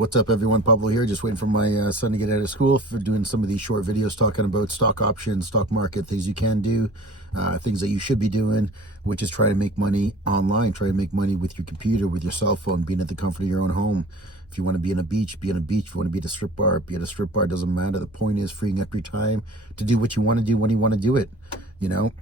What's up, everyone? Pablo here, just waiting for my son to get out of school for doing some of these short videos talking about stock options, stock market, things you can do, things that you should be doing, which is try to make money online, try to make money with your computer, with your cell phone, being at the comfort of your own home. If you want to be on a beach, be on a beach. If you want to be at a strip bar, be at a strip bar. It doesn't matter. The point is freeing up your time to do what you want to do when you want to do it. You know,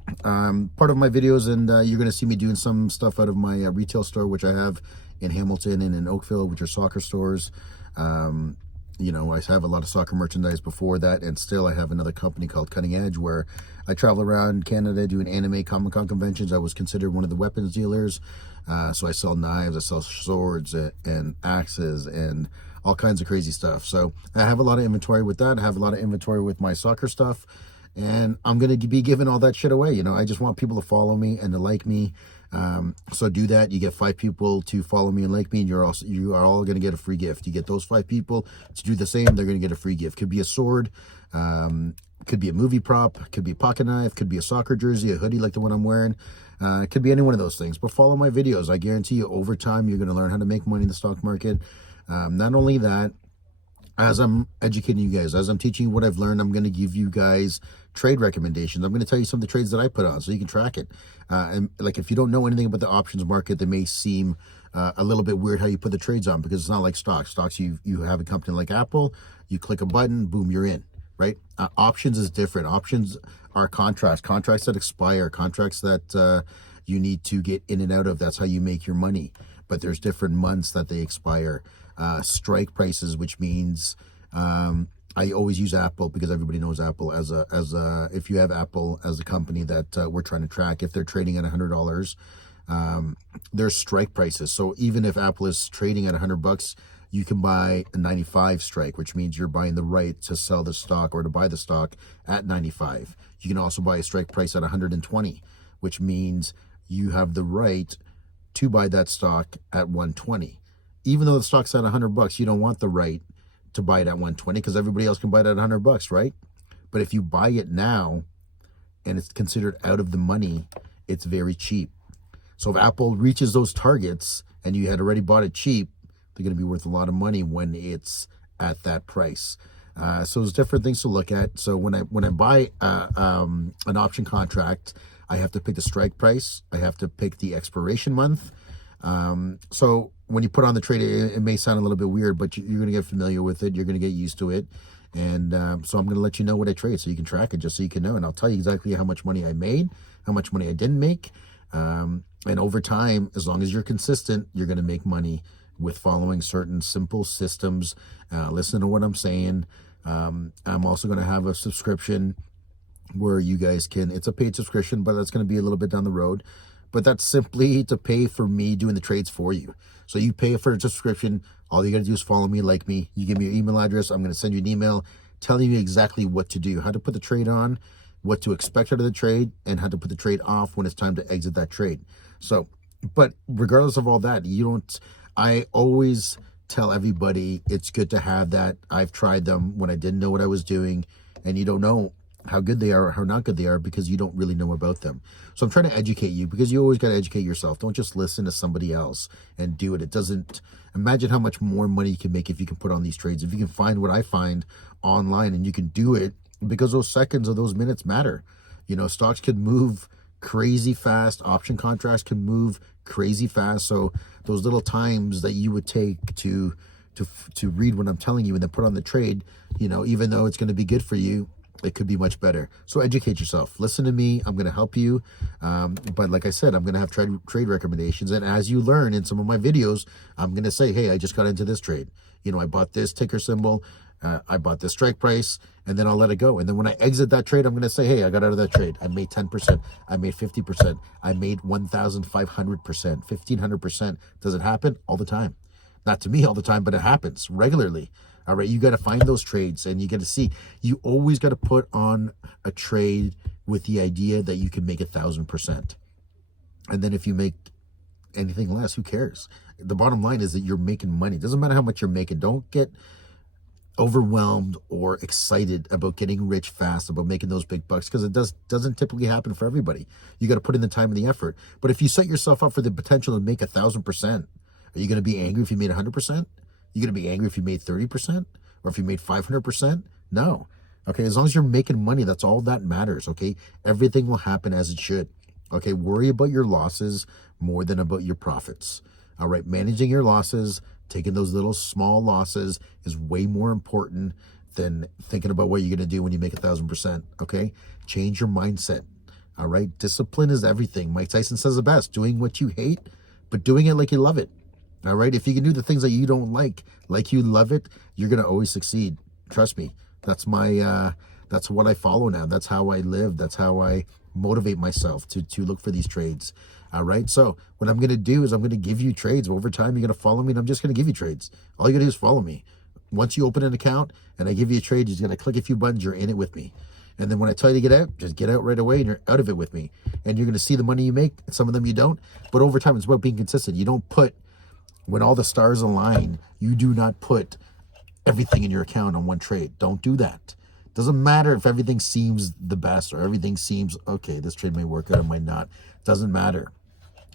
part of my videos, and you're going to see me doing some stuff out of my retail store, which I have in Hamilton and in Oakville, which are soccer stores. You know, I have a lot of soccer merchandise before that, and still I have another company called Cutting Edge where I travel around Canada doing anime Comic-Con conventions. I was considered one of the weapons dealers. So I sell knives, I sell swords and axes and all kinds of crazy stuff. So I have a lot of inventory with that. I have a lot of inventory with my soccer stuff, and I'm going to be giving all that shit away. You know, I just want people to follow me and to like me. So do that. You get 5 people to follow me and like me, and you are all going to get a free gift. You get those 5 people to do the same, they're going to get a free gift. Could be a sword, could be a movie prop, could be a pocket knife, could be a soccer jersey, a hoodie like the one I'm wearing. It could be any one of those things, but follow my videos. I guarantee you over time, you're going to learn how to make money in the stock market. Not only that, as I'm educating you guys, as I'm teaching you what I've learned, I'm going to give you guys trade recommendations. I'm going to tell you some of the trades that I put on so you can track it. And like, if you don't know anything about the options market, they may seem a little bit weird how you put the trades on, because it's not like stocks. Stocks, you have a company like Apple, you click a button, boom, you're in, right? Options is different. Options are contracts that expire, contracts that you need to get in and out of. That's how you make your money. But there's different months that they expire. Strike prices, which means I always use Apple because everybody knows Apple as a if you have Apple as a company that we're trying to track, if they're trading at $100, there's strike prices. So even if Apple is trading at $100, you can buy a 95 strike, which means you're buying the right to sell the stock or to buy the stock at 95. You can also buy a strike price at 120, which means you have the right to buy that stock at 120. Even though the stock's at $100, you don't want the right to buy it at 120 because everybody else can buy it at $100, right? But if you buy it now and it's considered out of the money, it's very cheap. So if Apple reaches those targets and you had already bought it cheap, they're going to be worth a lot of money when it's at that price. So there's different things to look at. So when I buy an option contract, I have to pick the strike price. I have to pick the expiration month. So when you put on the trade, it may sound a little bit weird, but you're going to get familiar with it. You're going to get used to it. And so I'm going to let you know what I trade so you can track it, just so you can know. And I'll tell you exactly how much money I made, how much money I didn't make. And over time, as long as you're consistent, you're going to make money with following certain simple systems. Listen to what I'm saying. I'm also going to have a subscription where you guys can, it's a paid subscription, but that's going to be a little bit down the road. But that's simply to pay for me doing the trades for you. So you pay for a subscription. All you got to do is follow me, like me. You give me your email address. I'm going to send you an email telling you exactly what to do, how to put the trade on, what to expect out of the trade, and how to put the trade off when it's time to exit that trade. So, but regardless of all that, I always tell everybody it's good to have that. I've tried them when I didn't know what I was doing, and you don't know how good they are or how not good they are because you don't really know about them. So I'm trying to educate you, because you always got to educate yourself. Don't just listen to somebody else and do it. It doesn't, imagine how much more money you can make if you can put on these trades. If you can find what I find online and you can do it, because those seconds or those minutes matter. You know, stocks can move crazy fast. Option contracts can move crazy fast. So those little times that you would take to read what I'm telling you and then put on the trade, you know, even though it's going to be good for you, it could be much better. So educate yourself. Listen to me. I'm going to help you. But like I said, I'm going to have trade recommendations. And as you learn in some of my videos, I'm going to say, hey, I just got into this trade. You know, I bought this ticker symbol. I bought this strike price, and then I'll let it go. And then when I exit that trade, I'm going to say, hey, I got out of that trade. I made 10%. I made 50%. I made 1,500%, 1,500%. Does it happen? All the time. Not to me all the time, but it happens regularly. All right, you got to find those trades, and you got to see. You always got to put on a trade with the idea that you can make 1,000%. And then if you make anything less, who cares? The bottom line is that you're making money. It doesn't matter how much you're making. Don't get overwhelmed or excited about getting rich fast, about making those big bucks, because it doesn't typically happen for everybody. You got to put in the time and the effort. But if you set yourself up for the potential to make 1,000%, are you going to be angry if you made 100%? You going to be angry if you made 30% or if you made 500%? No. Okay, as long as you're making money, that's all that matters, okay? Everything will happen as it should. Okay, worry about your losses more than about your profits. All right, managing your losses, taking those little small losses is way more important than thinking about what you're going to do when you make 1,000%, okay? Change your mindset. All right, discipline is everything. Mike Tyson says the best, doing what you hate, but doing it like you love it. All right, if you can do the things that you don't like you love it, you're going to always succeed. Trust me. That's what I follow now. That's how I live. That's how I motivate myself to look for these trades. All right. So what I'm going to do is I'm going to give you trades. Over time, you're going to follow me and I'm just going to give you trades. All you got to do is follow me. Once you open an account and I give you a trade, you're just going to click a few buttons. You're in it with me. And then when I tell you to get out, just get out right away and you're out of it with me. And you're going to see the money you make. Some of them you don't. But over time, it's about being consistent. You don't put, when all the stars align, you do not put everything in your account on one trade. Don't do that. Doesn't matter if everything seems the best or everything seems, okay, this trade may work out, it might not. Doesn't matter.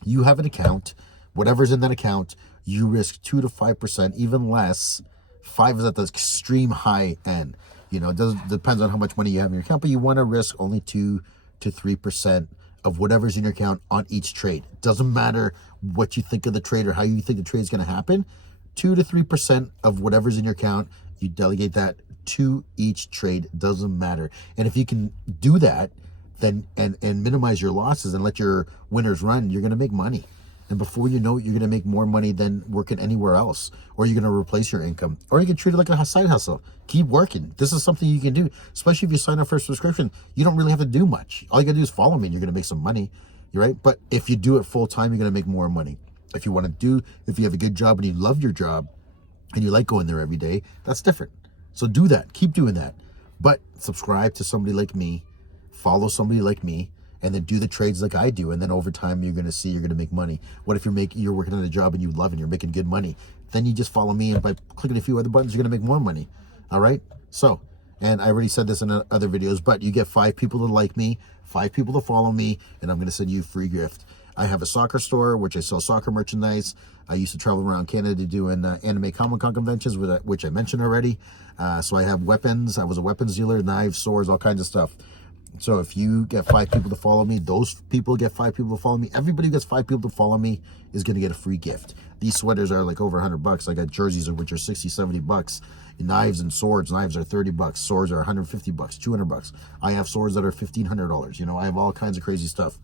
You have an account. Whatever's in that account, you risk 2 to 5%, even less. 5 is at the extreme high end. You know, it depends on how much money you have in your account, but you want to risk only 2 to 3% of whatever's in your account on each trade. It doesn't matter what you think of the trade or how you think the trade is going to happen. 2 to 3% of whatever's in your account, you delegate that to each trade. Doesn't matter. And if you can do that, then and minimize your losses and let your winners run, you're going to make money. And before you know it, you're going to make more money than working anywhere else. Or you're going to replace your income. Or you can treat it like a side hustle. Keep working. This is something you can do. Especially if you sign up for a subscription, you don't really have to do much. All you got to do is follow me and you're going to make some money. Right? But if you do it full time, you're going to make more money. If you have a good job and you love your job and you like going there every day, that's different. So do that. Keep doing that. But subscribe to somebody like me, follow somebody like me, and then do the trades like I do. And then over time, you're going to see you're going to make money. What if you're working on a job and you love it and you're making good money? Then you just follow me, and by clicking a few other buttons, you're going to make more money. All right? So, and I already said this in other videos, but you get 5 people to like me, 5 people to follow me, and I'm going to send you a free gift. I have a soccer store, which I sell soccer merchandise. I used to travel around Canada doing anime Comic-Con conventions, which I mentioned already. So I have weapons. I was a weapons dealer, knives, swords, all kinds of stuff. So if you get 5 people to follow me, those people get 5 people to follow me. Everybody who gets 5 people to follow me is going to get a free gift. These sweaters are like over $100. I got jerseys which are $60, $70. Knives and swords. Knives are $30. Swords are $150, $200. I have swords that are $1,500. You know, I have all kinds of crazy stuff.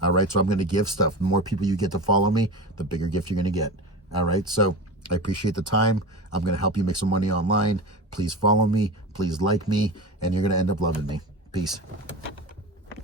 All right, so I'm going to give stuff. The more people you get to follow me, the bigger gift you're going to get. All right, so I appreciate the time. I'm going to help you make some money online. Please follow me. Please like me, and you're going to end up loving me. Peace.